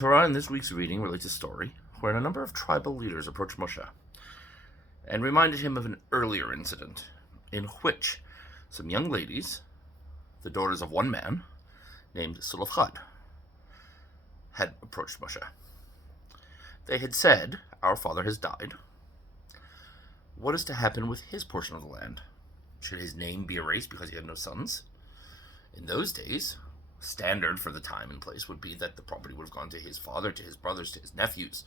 Torah in this week's reading relates a story where a number of tribal leaders approached Moshe and reminded him of an earlier incident in which some young ladies, the daughters of one man named Sulafchad, had approached Moshe. They had said, "Our father has died. What is to happen with his portion of the land? Should his name be erased because he had no sons?" In those days, standard for the time and place would be that the property would have gone to his father, to his brothers, to his nephews.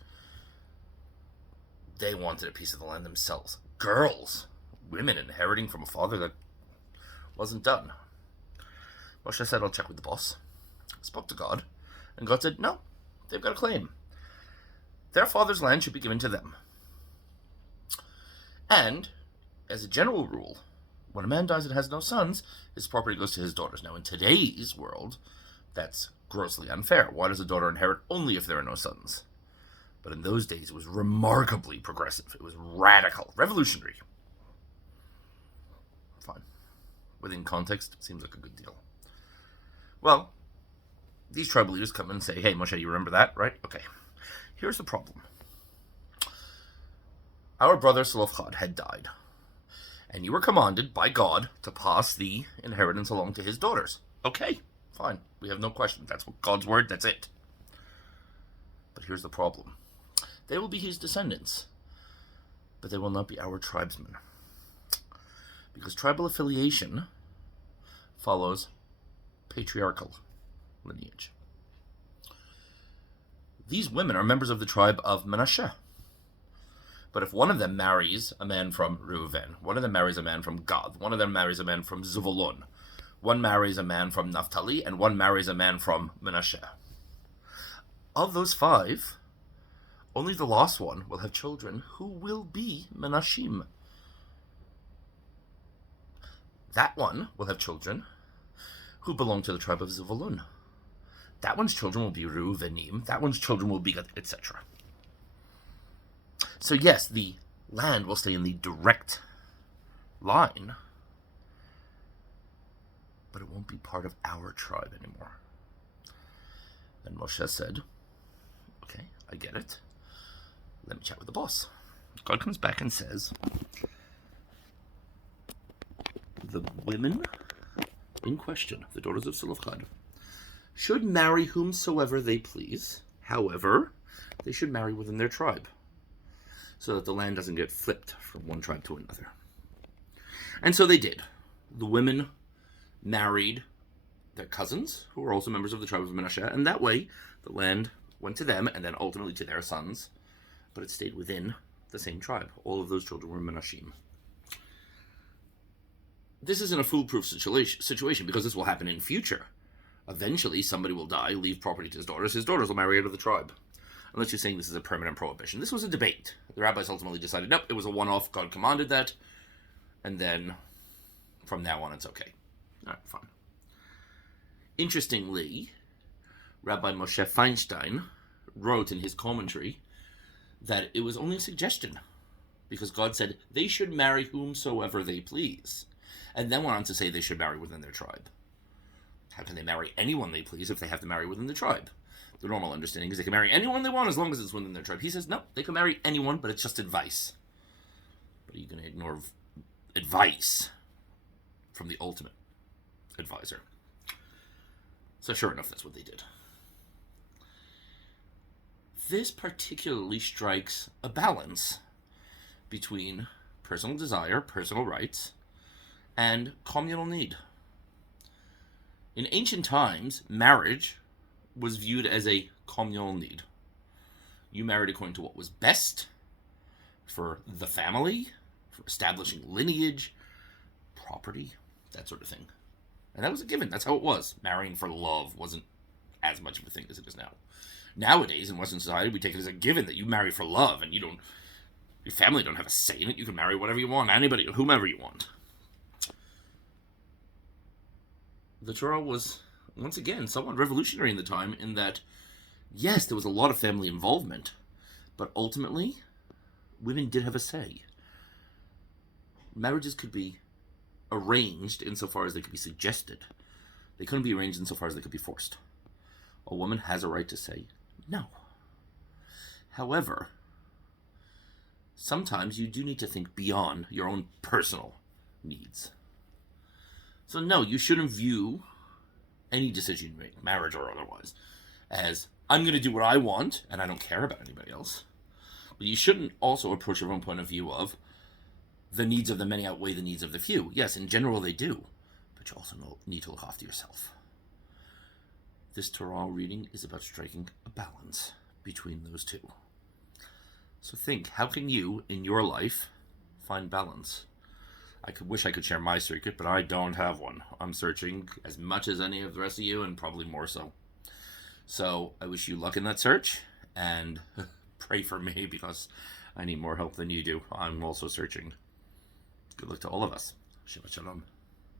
They wanted a piece of the land themselves. Girls, women inheriting from a father, that wasn't done. Moshe said, "I'll check with the boss." Spoke to God, and God said, "No, they've got a claim. Their father's land should be given to them. And, as a general rule, when a man dies and has no sons, his property goes to his daughters." Now, in today's world, that's grossly unfair. Why does a daughter inherit only if there are no sons? But in those days, it was remarkably progressive. It was radical, revolutionary. Fine. Within context, it seems like a good deal. Well, these tribal leaders come and say, "Hey, Moshe, you remember that, right? Okay. Here's the problem. Our brother Selofhad had died, and you were commanded by God to pass the inheritance along to his daughters." Okay, fine. We have no question. That's what God's word, that's it. But here's the problem. They will be his descendants, but they will not be our tribesmen. Because tribal affiliation follows patriarchal lineage. These women are members of the tribe of Menashe. But if one of them marries a man from Reuven, one of them marries a man from Gad, one of them marries a man from Zevulun, one marries a man from Naphtali, and one marries a man from Menashe. Of those five, only the last one will have children who will be Menashim. That one will have children who belong to the tribe of Zevulun. That one's children will be Reuvenim. That one's children will be, etc. So yes, the land will stay in the direct line, but it won't be part of our tribe anymore. And Moshe said, "Okay, I get it. Let me chat with the boss." God comes back and says, "The women in question, the daughters of Selofhad, should marry whomsoever they please. However, they should marry within their tribe, so that the land doesn't get flipped from one tribe to another." And so they did. The women married their cousins, who were also members of the tribe of Menashe, and that way the land went to them and then ultimately to their sons, but it stayed within the same tribe. All of those children were Menashim. This isn't a foolproof situation because this will happen in future. Eventually, somebody will die, leave property to his daughters will marry out of the tribe. Unless you're saying this is a permanent prohibition. This was a debate. The rabbis ultimately decided, nope, it was a one-off, God commanded that, and then from now on it's okay. All right, fine. Interestingly, Rabbi Moshe Feinstein wrote in his commentary that it was only a suggestion, because God said they should marry whomsoever they please, and then went on to say they should marry within their tribe. How can they marry anyone they please if they have to marry within the tribe? The normal understanding is they can marry anyone they want as long as it's within their tribe. He says, no, they can marry anyone, but it's just advice. But are you going to ignore advice from the ultimate advisor? So sure enough, that's what they did. This particularly strikes a balance between personal desire, personal rights, and communal need. In ancient times, marriage was viewed as a communal need. You married according to what was best for the family, for establishing lineage, property, that sort of thing. And that was a given. That's how it was. Marrying for love wasn't as much of a thing as it is now. Nowadays, in Western society, we take it as a given that you marry for love, and your family don't have a say in it. You can marry whatever you want, anybody, whomever you want. The Torah was, once again, somewhat revolutionary in the time in that, yes, there was a lot of family involvement, but ultimately, women did have a say. Marriages could be arranged insofar as they could be suggested. They couldn't be arranged insofar as they could be forced. A woman has a right to say, No. However, sometimes you do need to think beyond your own personal needs. So no, you shouldn't view any decision you make, marriage or otherwise, as I'm going to do what I want and I don't care about anybody else. But you shouldn't also approach your own point of view of the needs of the many outweigh the needs of the few. Yes, in general they do, but you also need to look after yourself. This Torah reading is about striking a balance between those two. So think, how can you, in your life, find balance? I wish I could share my secret, but I don't have one. I'm searching as much as any of the rest of you, and probably more so. So I wish you luck in that search, and pray for me, because I need more help than you do. I'm also searching. Good luck to all of us. Shabbat Shalom.